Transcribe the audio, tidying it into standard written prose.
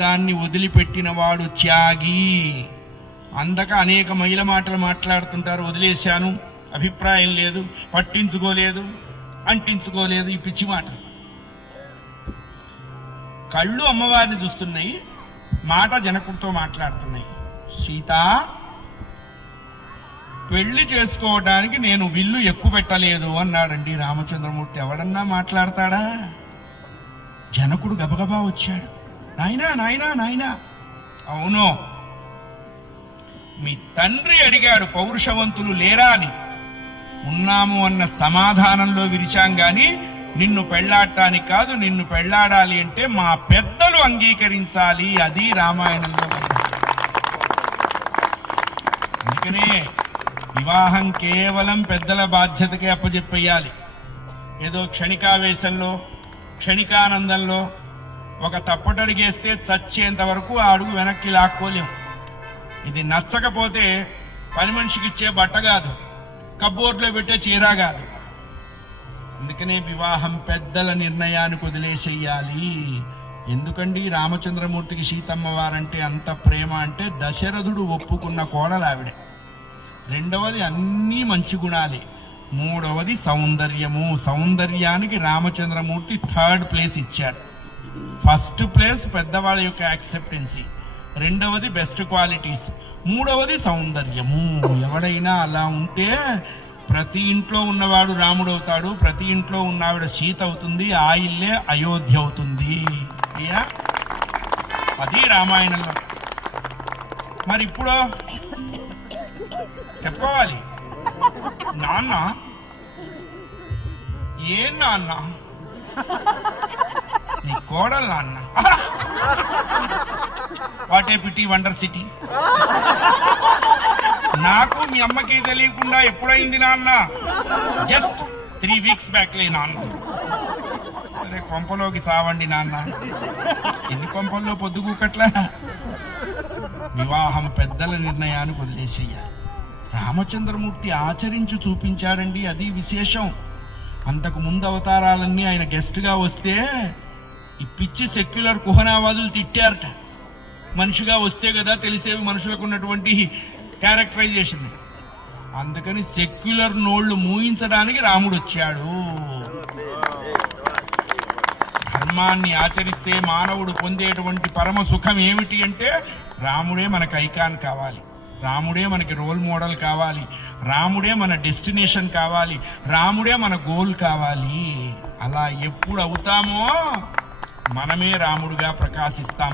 దాన్ని వదిలిపెట్టిన వాడు త్యాగి. అందక అనేక మహిళ మాటలు మాట్లాడుతుంటారు. వదిలేశాను, అభిప్రాయం లేదు, పట్టించుకోలేదు, అంటించుకోలేదు, ఈ పిచ్చి మాట. కళ్ళు అమ్మవారిని చూస్తున్నాయి, మాట జనకుడితో మాట్లాడుతున్నాయి. సీత, పెళ్లి చేసుకోవడానికి నేను విల్లు ఎక్కువ పెట్టలేదు అన్నాడండి రామచంద్రమూర్తి. ఎవడన్నా మాట్లాడతాడా? జనకుడు గబగబా వచ్చాడు. నాయనా నాయనా నాయనా, అవును, మీ తండ్రి అడిగాడు పౌరుషవంతులు లేరా అని. ఉన్నాము అన్న సమాధానంలో విరిచాం గాని నిన్ను పెళ్లాడటానికి కాదు. నిన్ను పెళ్లాడాలి అంటే మా పెద్దలు అంగీకరించాలి. అది రామాయణంలో. అందుకనే వివాహం కేవలం పెద్దల బాధ్యతకే అప్పచెప్పేయాలి. ఏదో క్షణికావేశంలో, క్షణికానందంలో ఒక తప్పటడిగేస్తే చచ్చేంత వరకు ఆ అడుగు వెనక్కి లాక్కోలేం. ఇది నచ్చకపోతే పని మనిషికి ఇచ్చే బట్ట కాదు, కబ్బోర్డ్లో పెట్టే చీర కాదు. అందుకనే వివాహం పెద్దల నిర్ణయానికి వదిలేసేయాలి. ఎందుకండి రామచంద్రమూర్తికి సీతమ్మ వారంటే అంత ప్రేమ అంటే దశరథుడు ఒప్పుకున్న కోడలు ఆవిడే. రెండవది అన్నీ మంచి గుణాలే. మూడవది సౌందర్యము. సౌందర్యానికి రామచంద్రమూర్తి 3rd ప్లేస్ ఇచ్చాడు. ఫస్ట్ ప్లేస్ పెద్దవాళ్ళ యొక్క యాక్సెప్టెన్సీ, రెండవది బెస్ట్ క్వాలిటీస్, మూడవది సౌందర్యము. ఎవడైనా అలా ఉంటే ప్రతి ఇంట్లో ఉన్నవాడు రాముడు అవుతాడు, ప్రతి ఇంట్లో ఉన్నవాడు సీత అవుతుంది, ఆ ఇల్లే అయోధ్య అవుతుంది. అది రామాయణంలో. మరి ఇప్పుడు చెప్పుకోవాలి, నాన్న ఏం నాన్న, నీ కోడలు నాన్న. What a pity wonder city. నాకు మీ అమ్మకి తెలియకుండా ఎప్పుడైంది నాన్న? జస్ట్ 3 వీక్స్ బ్యాక్లే నాన్న. అరే కొంపలోకి చావండి నాన్న. ఎన్ని కొంపల్లో పొద్దుగూకట్లా. వివాహం పెద్దల నిర్ణయానికి వదిలేసేయాలి. రామచంద్రమూర్తి ఆచరించి చూపించాడండి, అది విశేషం. అంతకు ముందు అవతారాలన్నీ ఆయన గెస్ట్ గా వస్తే ఈ పిచ్చి సెక్యులర్ కుహనావాదులు తిట్టారట. మనిషిగా వస్తే కదా తెలిసేవి మనుషులకు ఉన్నటువంటి క్యారెక్టరైజేషన్. అందుకని సెక్యులర్ నోళ్లు మూయించడానికి రాముడు వచ్చాడు. ధర్మాన్ని ఆచరిస్తే మానవుడు పొందేటువంటి పరమ సుఖం ఏమిటి అంటే రాముడే మనకు ఐకాన్ కావాలి, రాముడే మనకి రోల్ మోడల్ కావాలి, రాముడే మన డెస్టినేషన్ కావాలి, రాముడే మన గోల్ కావాలి. అలా ఎప్పుడు అవుతామో మనమే రాముడుగా ప్రకాశిస్తాం.